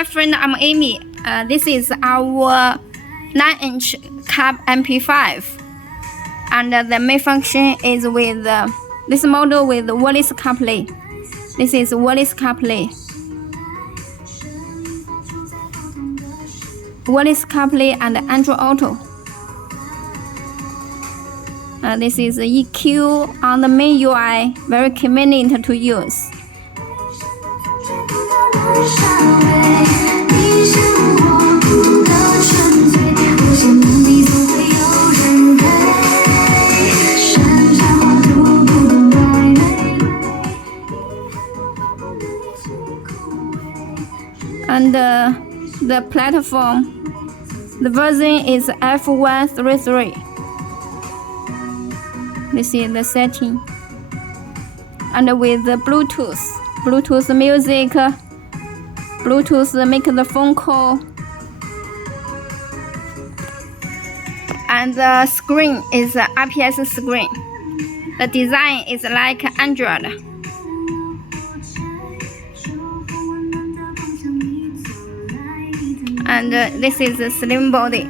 my friend, I'm Amy. This is our 9-inch Car MP5, and the main function is with this model with wireless Carplay. This is wireless Carplay. Wireless Carplay and Android Auto. This is EQ on the main UI, very convenient to use. And the platform, the version is F133. This is the setting. And with the Bluetooth music, Bluetooth make the phone call. And the screen is an IPS screen. The design is like Android. And this is a slim body.